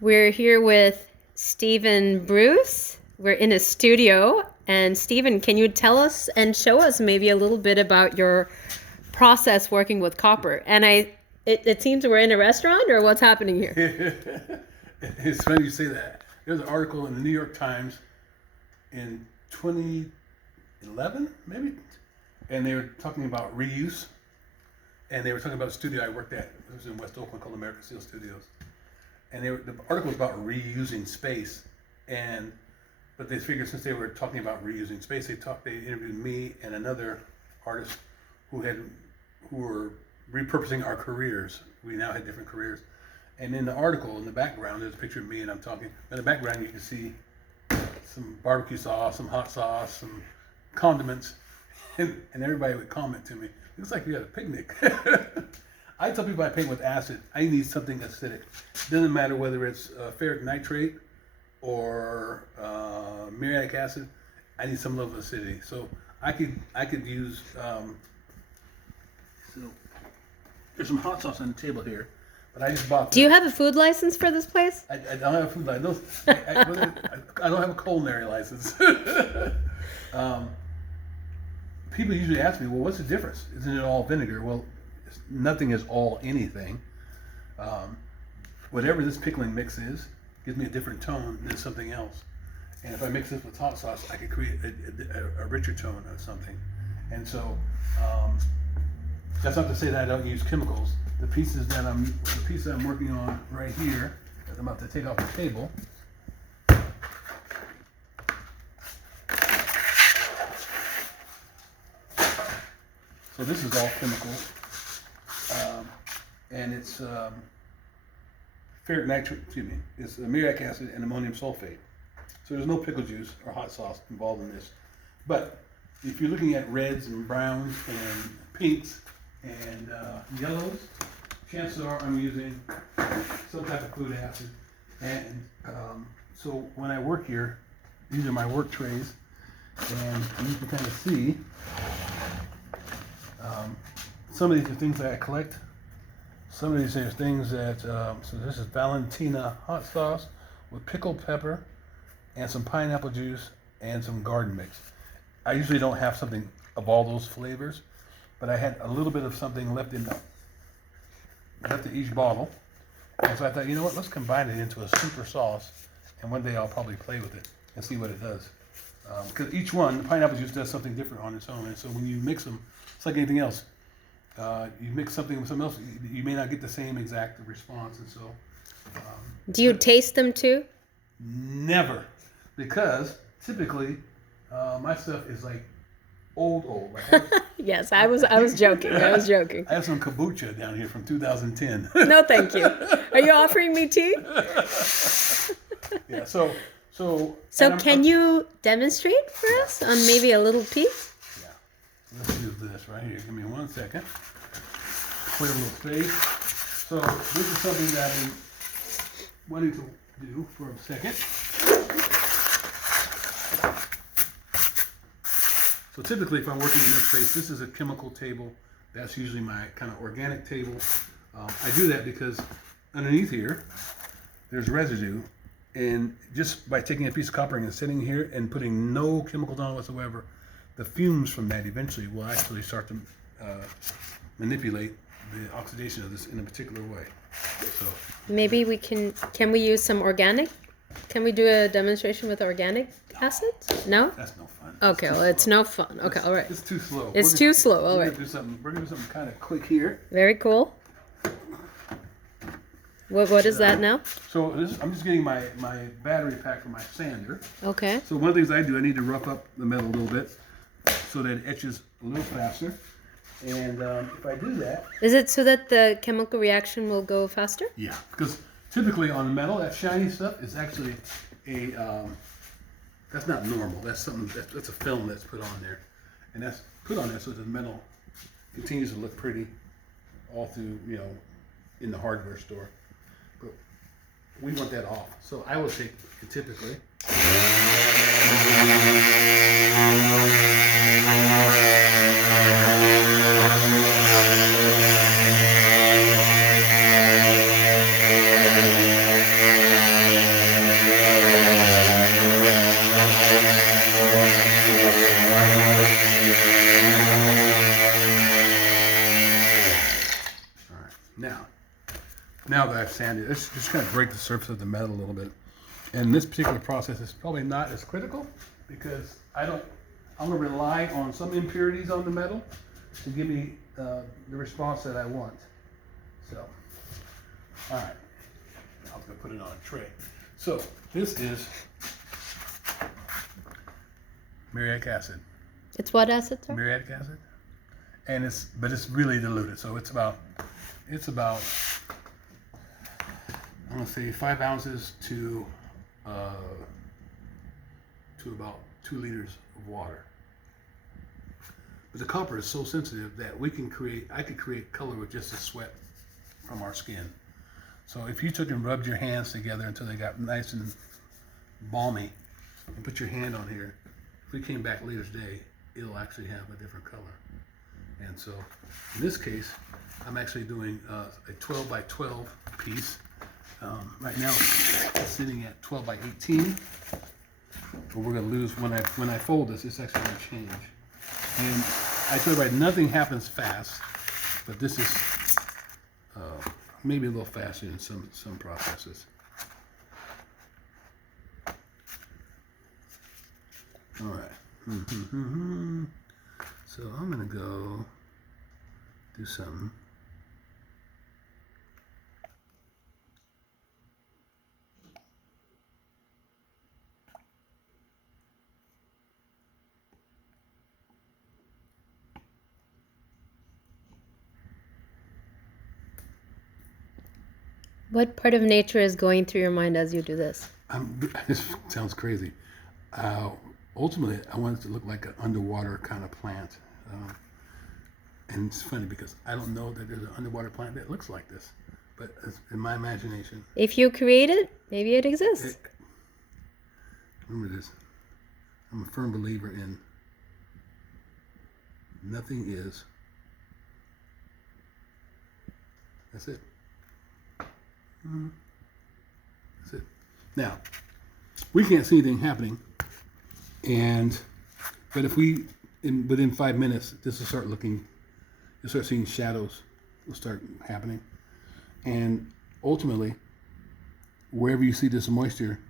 We're here with Stephen Bruce. We're in a studio. And Stephen, can you tell us and show us maybe a little bit about your process working with copper? And it seems we're in a restaurant, or what's happening here? It's funny you say that. There was an article in the New York Times in 2011, maybe, and they were talking about reuse. And they were talking about a studio I worked at. It was in West Oakland called American Steel Studios. And the article was about reusing space. But they figured since they were talking about reusing space, they interviewed me and another artist who were repurposing our careers. We now had different careers. And in the article, in the background, there's a picture of me and I'm talking. In the background, you can see some barbecue sauce, some hot sauce, some condiments. And everybody would comment to me, looks like you had a picnic. I tell people I paint with acid. I need something acidic. Doesn't matter whether it's ferric nitrate or muriatic acid. I need some level of acidity. So I could use. So there's some hot sauce on the table here, but I just bought. Do you have a food license for this place? I don't have a food license. I don't have a culinary license. People usually ask me, well, what's the difference? Isn't it all vinegar? Well, nothing is all anything. Whatever this pickling mix is, gives me a different tone than something else. And if I mix this with hot sauce, I could create a richer tone of something. And so, that's not to say that I don't use chemicals. The piece that I'm working on right here, that I'm about to take off the table, so this is all chemical, and it's ferric nitrate. It's muriatic acid and ammonium sulfate. So there's no pickle juice or hot sauce involved in this. But if you're looking at reds and browns and pinks and yellows, chances are I'm using some type of food acid. And so when I work here, these are my work trays, and you can kind of see. Some of these are things that I collect. Some of these are things that, so this is Valentina hot sauce with pickled pepper and some pineapple juice and some garden mix. I usually don't have something of all those flavors, but I had a little bit of something left in each bottle. And so I thought, you know what, let's combine it into a super sauce, and one day I'll probably play with it and see what it does. Because each one, the pineapple juice does something different on its own, and so when you mix them, it's like anything else. You mix something with something else, you may not get the same exact response, and so. Do you taste them too? Never, because typically my stuff is like old. Like Yes, I was joking. I was joking. I have some kombucha down here from 2010. No, thank you. Are you offering me tea? Yeah. So can you demonstrate for us on maybe a little piece? Let's do this right here. Give me 1 second. Clear a little space. So this is something that I'm wanting to do for a second. So typically if I'm working in this space, this is a chemical table. That's usually my kind of organic table. I do that because underneath here, there's residue. And just by taking a piece of copper and sitting here and putting no chemicals on it whatsoever, the fumes from that eventually will actually start to manipulate the oxidation of this in a particular way. So Maybe we can we use some organic? Can we do a demonstration with organic acids? No? that's no fun. Okay, well, it's no fun. Okay, all right. It's too slow. It's too slow, all right. We're gonna do something kind of quick here. Very cool. What is that now? So I'm just getting my battery pack for my sander. Okay. So one of the things I do, I need to rough up the metal a little bit so that it etches a little faster. And if I do that... Is it so that the chemical reaction will go faster? Yeah, because typically on the metal, that shiny stuff is actually that's not normal. That's something, that's a film that's put on there. And that's put on there so that the metal continues to look pretty all through, in the hardware store. But we want that off. So I will take it typically. I've sanded, it's just kind of break the surface of the metal a little bit. And this particular process is probably not as critical because I'm gonna rely on some impurities on the metal to give me the response that I want. So, all right, I was gonna put it on a tray. So this is muriatic acid. It's what acid, sir? Muriatic acid, and but it's really diluted. So it's about I'm gonna say 5 ounces to about 2 liters of water. But the copper is so sensitive that I could create color with just the sweat from our skin. So if you took and rubbed your hands together until they got nice and balmy, and put your hand on here, if we came back later today, it'll actually have a different color. And so in this case, I'm actually doing a 12 by 12 piece. Right now it's sitting at 12 by 18. But we're gonna lose when I fold this. It's actually gonna change. And I tell everybody, nothing happens fast, but this is maybe a little faster in some processes. All right. So I'm gonna go do something. What part of nature is going through your mind as you do this? This sounds crazy. Ultimately, I want it to look like an underwater kind of plant. And it's funny because I don't know that there's an underwater plant that looks like this, but it's in my imagination. If you create it, maybe it exists. Remember this. I'm a firm believer in nothing is. That's it. That's it. Now, we can't see anything happening, but if within 5 minutes, this will start looking. You'll start seeing shadows. Will start happening, and ultimately, wherever you see this moisture,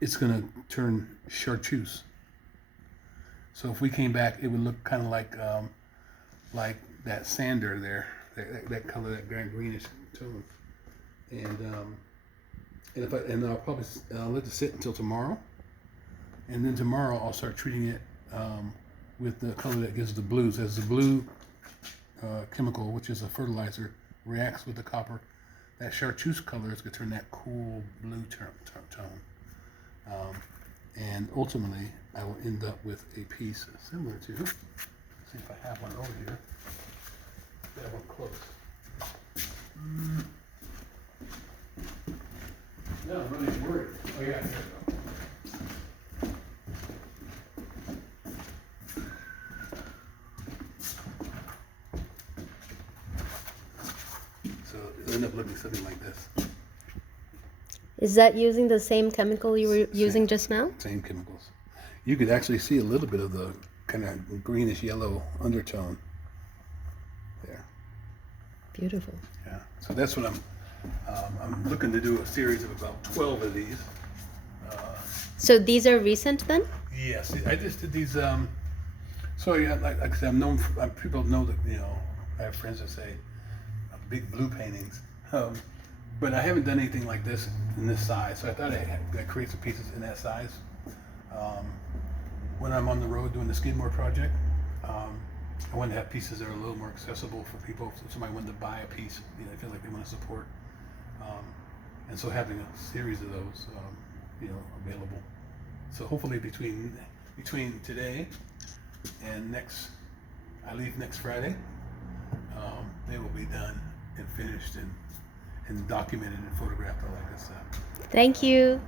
it's going to turn chartreuse. So if we came back, it would look kind of like that sander there, that color, that greenish tone. And I'll let it sit until tomorrow, and then tomorrow I'll start treating it with the color that gives the blues. As the blue chemical, which is a fertilizer, reacts with the copper, that chartreuse color is going to turn that cool blue tone. And ultimately, I will end up with a piece similar to. Let's see if I have one over here. That one close. No, I'm really worried. Oh yeah, here we go. So it'll end up looking something like this. Is that using the same chemical you were using just now? Same chemicals. You could actually see a little bit of the kind of greenish yellow undertone there. Beautiful. Yeah. So that's what I'm looking to do a series of about 12 of these. So these are recent then? Yes, I just did these. So yeah, like I said, people know that I have friends that say big blue paintings, but I haven't done anything like this in this size. So I thought I'd create some pieces in that size. When I'm on the road doing the Skidmore project, I wanted to have pieces that are a little more accessible for people. If somebody wanted to buy a piece, they feel like they want to support. And so having a series of those, available. So hopefully between today and I leave next Friday, they will be done and finished and documented and photographed, all that good stuff. Thank you.